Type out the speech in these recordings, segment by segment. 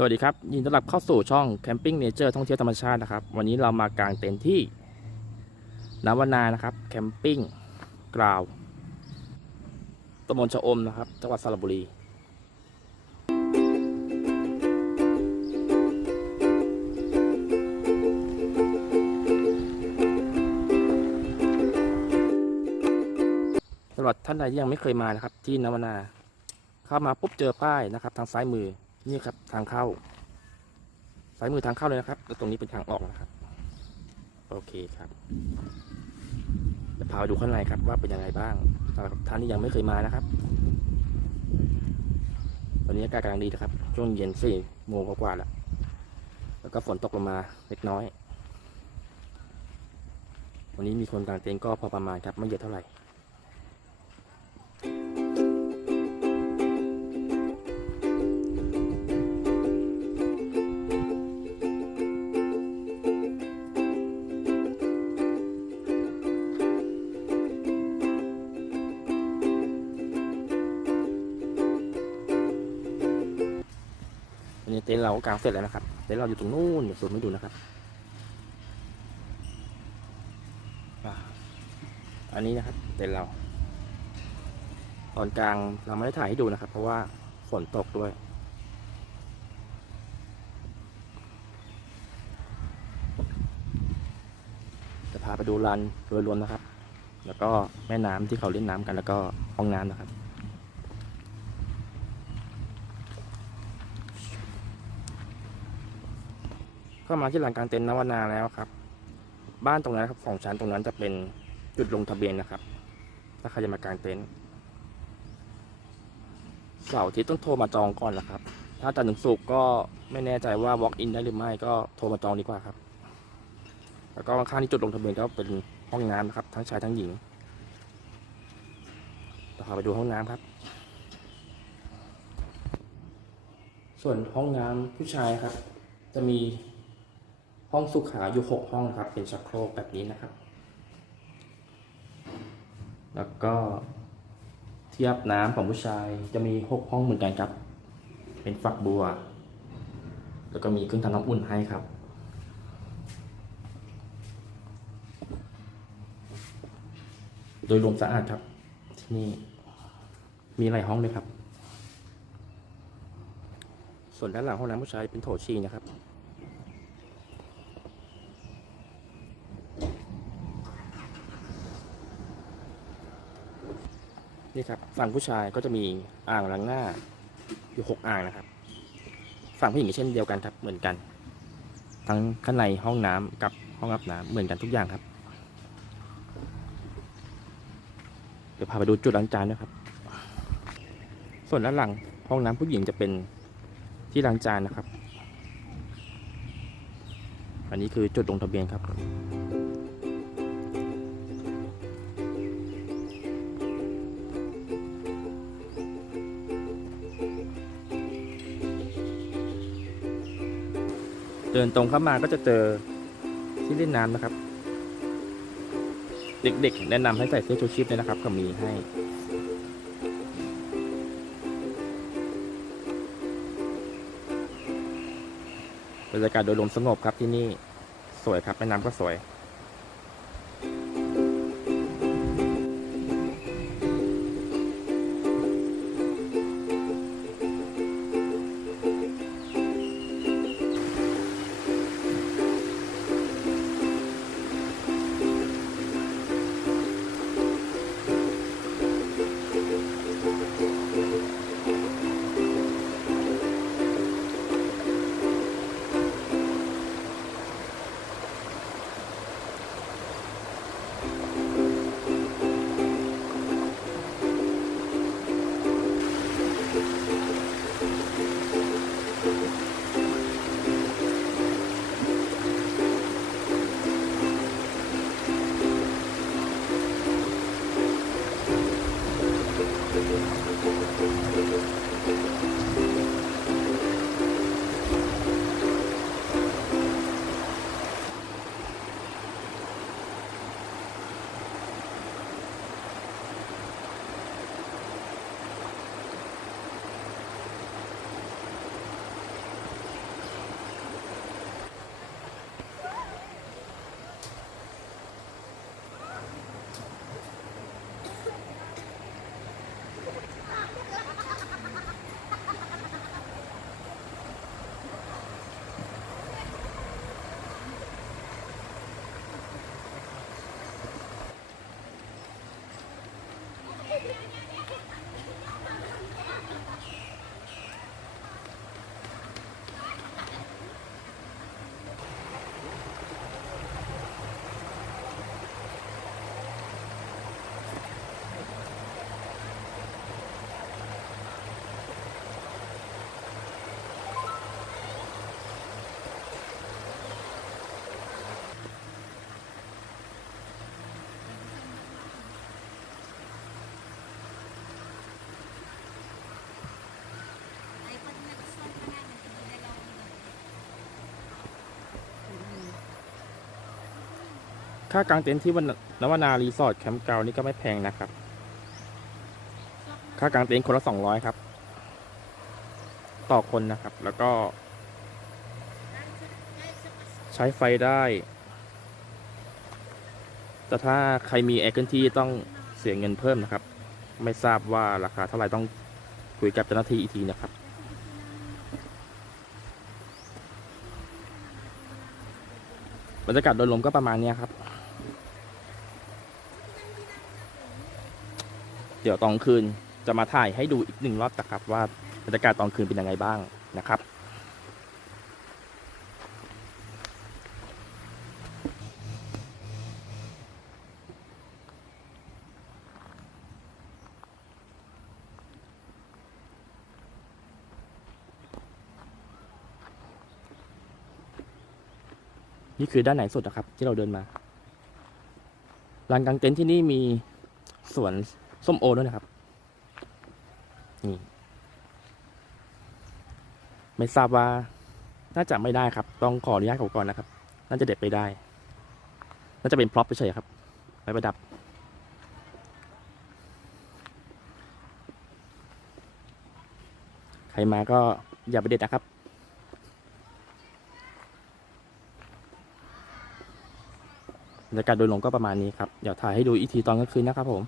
สวัสดีครับ ยินดีต้อนรับเข้าสู่ช่องแคมปิ้งเนเจอร์ท่องเที่ยวธรรมชาตินะครับ วันนี้เรามากางเต็นท์ที่นวนานะครับแคมปิ้งกราวตำบลชะอมนะครับ จังหวัดสระบุรีสำหรับท่านใดที่ยังไม่เคยมานะครับ ที่นวนา เข้ามาปุ๊บเจอป้ายนะครับ ทางซ้ายมือ นี่ครับทางเข้าซ้ายมือทางเข้าเลยนะครับ แล้วตรงนี้เป็นทางออกนะครับ โอเคครับเดี๋ยวพาไปดูข้างในครับว่าเป็นยังไงบ้างสำหรับท่านที่ยังไม่เคยมานะครับ ตอนนี้อากาศกำลังดีนะครับ ช่วงเย็นสี่โมงกว่าแล้ว แล้วก็ฝนตกลงมาเล็กน้อย วันนี้มีคนกลางเต็นท์ก็พอประมาณครับ ไม่เยอะเท่าไหร่ เต็นท์เรากางเสร็จแล้วนะครับเต็นท์เราอยู่ตรงนู้นเดี๋ยวซูมให้ดูนะครับอันนี้นะครับเต็นท์เรา ตอนกลางเราไม่ได้ถ่ายให้ดูนะครับ เพราะว่าฝนตกด้วย จะพาไปดูลานโดยรวมนะครับ แล้วก็แม่น้ำที่เขาเล่นน้ำกันแล้วก็ห้องน้ำนะครับ เข้ามาที่ลานกลางเต็นท์นวนาแล้วครับ บ้านตรงนั้นครับสองชั้นตรงนั้นจะเป็นจุดลงทะเบียนนะครับ ถ้าใครจะมากางเต็นท์เสาร์อาที่ต้องโทรมาจองก่อนนะครับ ถ้าจันทร์ถึงศุกร์ก็ไม่แน่ใจว่า walk in ได้หรือไม่ก็โทรมาจองดีกว่าครับ แล้วก็ข้างที่จุดลงทะเบียนก็เป็นห้องน้ำนะครับ ทั้งชายทั้งหญิงเราพาไปดูห้องน้ำครับ ส่วนห้องน้ำผู้ชายครับ จะมี ห้องสุขาอยู่หกห้องนะครับ เป็นชักโครกแบบนี้นะครับ แล้วก็เทียบน้ำของผู้ชายจะมีหกห้องเหมือนกันครับ เป็นฝักบัว แล้วก็มีเครื่องทำน้ำอุ่นให้ครับโดยรวมสะอาดครับ ที่นี่มีหลายห้องเลยครับ ส่วนด้านหลังห้องน้ำผู้ชายเป็นโถชีนะครับ นี่ครับฝั่งผู้ชายก็จะมีอ่างล้างหน้าอยู่หกอ่างนะครับ ฝั่งผู้หญิงก็เช่นเดียวกันครับเหมือนกัน ทั้งข้างในห้องน้ำกับห้องอาบน้ำเหมือนกันทุกอย่างครับ เดี๋ยวพาไปดูจุดล้างจานนะครับ ส่วนด้านหลังห้องน้ำผู้หญิงจะเป็นที่ล้างจานนะครับ อันนี้คือจุดลงทะเบียนครับ ดินตรงเข้ามาก็จะเจอที่เล่นน้ำนะครับ เด็กๆ แนะนำให้ใส่เสื้อชูชีพด้วยนะครับ ก็มีให้ บรรยากาศโดยรวมสงบครับที่นี่สวยครับแม่น้ำก็สวย ค่ากางเต็นท์ที่นวนารีสอร์ทแคมป์เก่านี่ก็ไม่แพงนะครับ ค่ากางเต็นท์คนละสองร้อยครับ ต่อคนนะครับ แล้วก็ ใช้ไฟได้ แต่ถ้าใครมีแอร์เกินที่ต้องเสียเงินเพิ่มนะครับ ไม่ทราบว่าราคาเท่าไหร่ต้องคุยกับเจ้าหน้าที่อีกทีนะครับบรรยากาศโดยรวมก็ประมาณนี้ครับ ดี๋ยวตอนคืนจะมาถ่ายให้ดูอีกหนึ่งรอบนะครับว่าบรรยากาศตอนคืนเป็นยังไงบ้างนะครับนี่คือด้านไหนสุดนะครับ ที่เราเดินมาลานกางเต็นท์ที่นี่มีสวน ส้มโอด้วยนะครับ นี่ ไม่ทราบว่า น่าจะไม่ได้ครับ ต้องขออนุญาตเขาก่อนนะครับ น่าจะเด็ดไปได้ น่าจะเป็นพร็อพเฉยๆครับ ไว้ประดับ ใครมาก็อย่าไปเด็ดนะครับบรรยากาศโดยรวมก็ประมาณนี้ครับ เดี๋ยวถ่ายให้ดูอีกทีตอนกลางคืนนะครับผม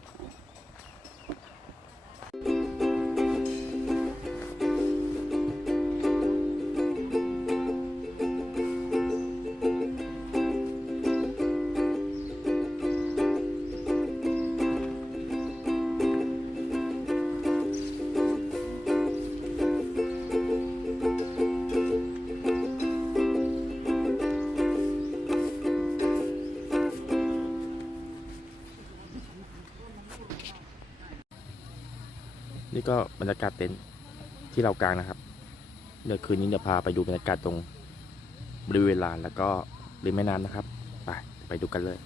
นี่ก็บรรยากาศเต็นท์ที่เรากลางนะครับ เดี๋ยวคืนนี้เดี๋ยวพาไปดูบรรยากาศตรงบริเวณลานแล้วก็ริมแม่น้ำนะครับ ไปไปดูกันเลย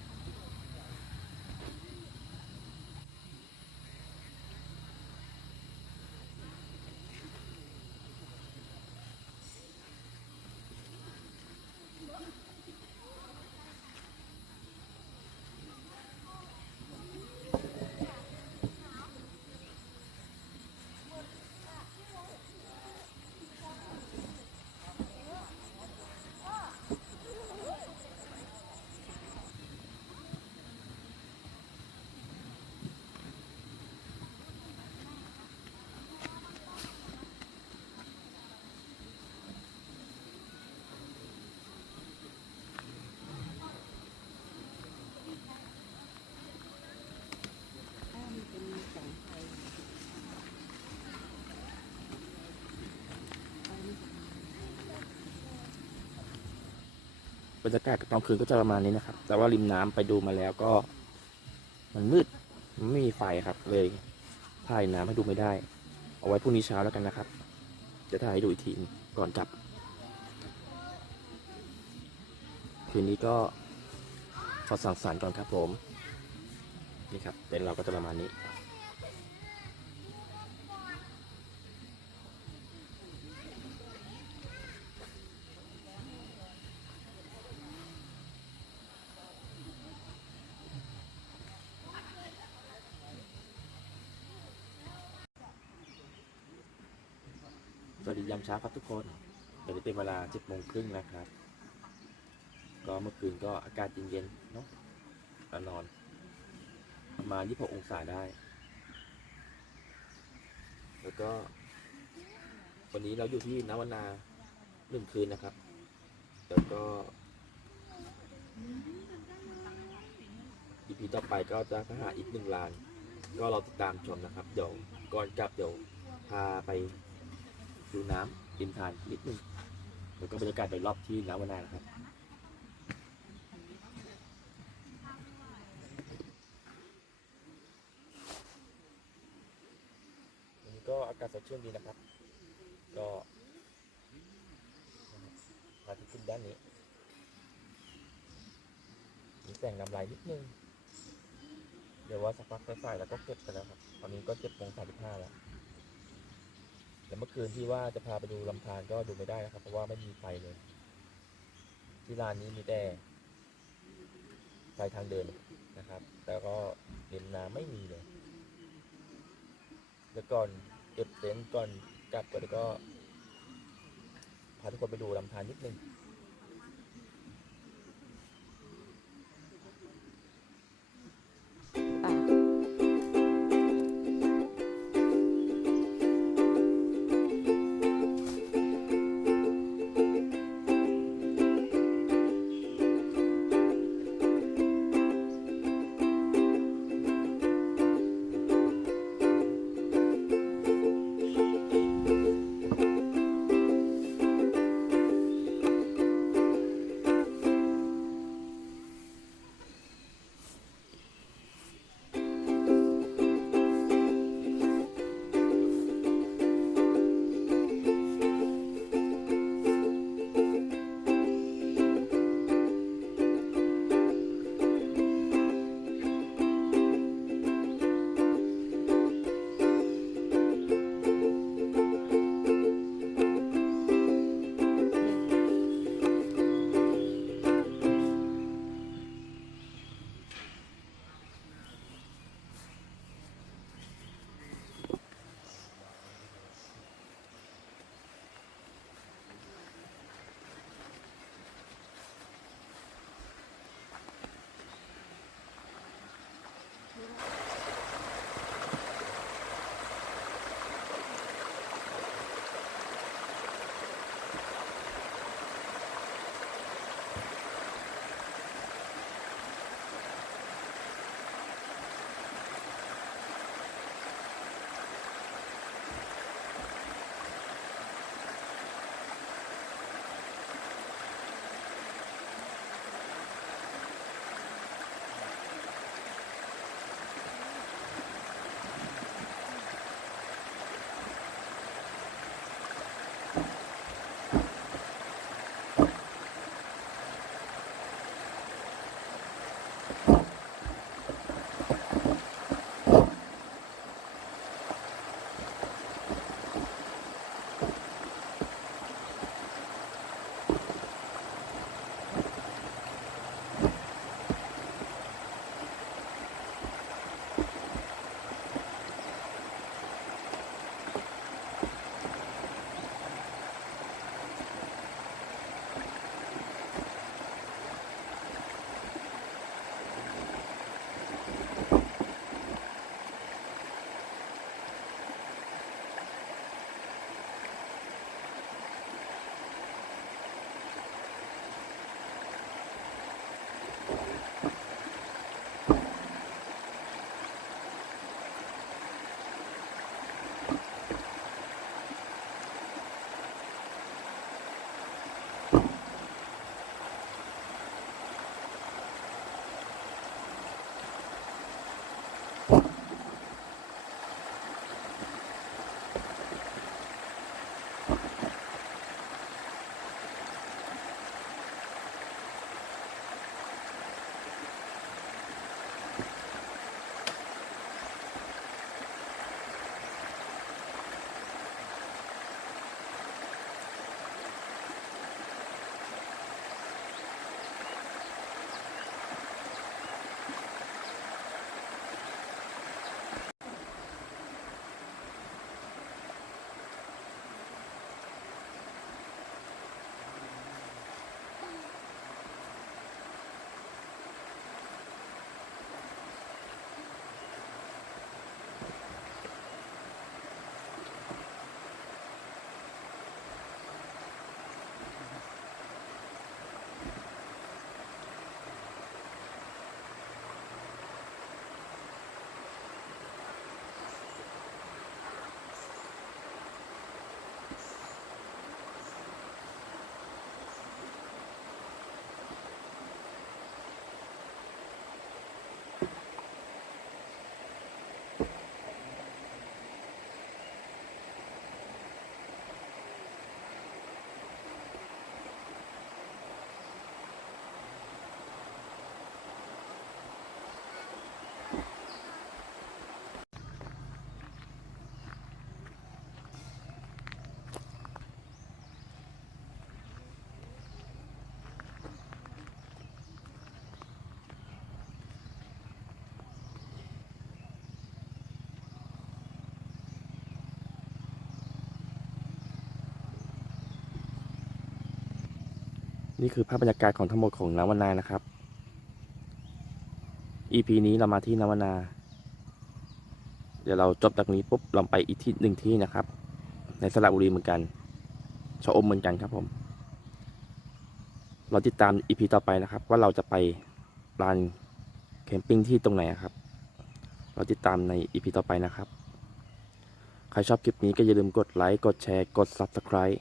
บรรยากาศตอนคืนก็จะประมาณนี้นะครับ แต่ว่าริมน้ำไปดูมาแล้วก็ มันมืดมันไม่มีไฟครับ เลยถ่ายน้ำให้ดูไม่ได้ เอาไว้พรุ่งนี้เช้าแล้วกันนะครับ จะถ่ายให้ดูอีกทีก่อนกลับ คืนนี้ก็ขอสั่งสรรก่อนครับผม นี่ครับเต็นท์เราก็จะประมาณนี้ามเช้าครับทุกคนตอนนี้เป็นเวลาเจ็ดโมงครึ่งแล้วครับ ก็เมื่อคืนก็อากาศเย็นๆเนาะนอน ประมาณ26องศาได้ แล้วก็ วันนี้เราอยู่ที่นวนาหนึ่งคืนนะครับ แล้วก็อีพีต่อไปก็จะหาอีกหนึ่งลาน ก็เราติดตามชมนะครับ เดี๋ยวก่อนกลับเดี๋ยวพาไป ดูน้ำริมทานนิดนึงแล้วก็บรรยากาศโดยรอบที่น้ำวนานะครับวันนี้ก็อากาศสดชื่นดีนะครับ ก็พาทิตย์ขึ้นด้านนี้มีแสงนำลายนิดนึง เดี๋ยวว่าสักพักสายๆแล้วก็เก็บไปแล้วครับ ตอนนี้ก็เจ็ดโมงสามสิบห้าแล้ว แต่เมื่อคืนที่ว่าจะพาไปดูลำธารก็ดูไม่ได้นะครับ เพราะว่าไม่มีไฟเลย ที่ลานนี้มีแต่ไฟทางเดินนะครับ แล้วก็เห็น้ำไม่มีเลย แล้วก่อนเก็บเต็นท์ก่อนกลับก็แล้วก็พาทุกคนไปดูลำธารนิดนึง นี่คือภาพบรรยากาศของทั้งหมดของนวนานะครับ EP นี้เรามาที่นวนา เดี๋ยวเราจบจากนี้ปุ๊บเราไปอีกที่หนึ่งที่นะครับ ในสระบุรีเหมือนกันชะอมเหมือนกันครับผม เราติดตาม EP ต่อไปนะครับ ว่าเราจะไปลานแคมปิ้งที่ตรงไหนครับ เราติดตามใน EP ต่อไปนะครับ ใครชอบคลิปนี้ก็อย่าลืมกดไลค์ กดแชร์ กด Subscribe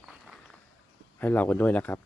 ให้เรากันด้วยนะครับ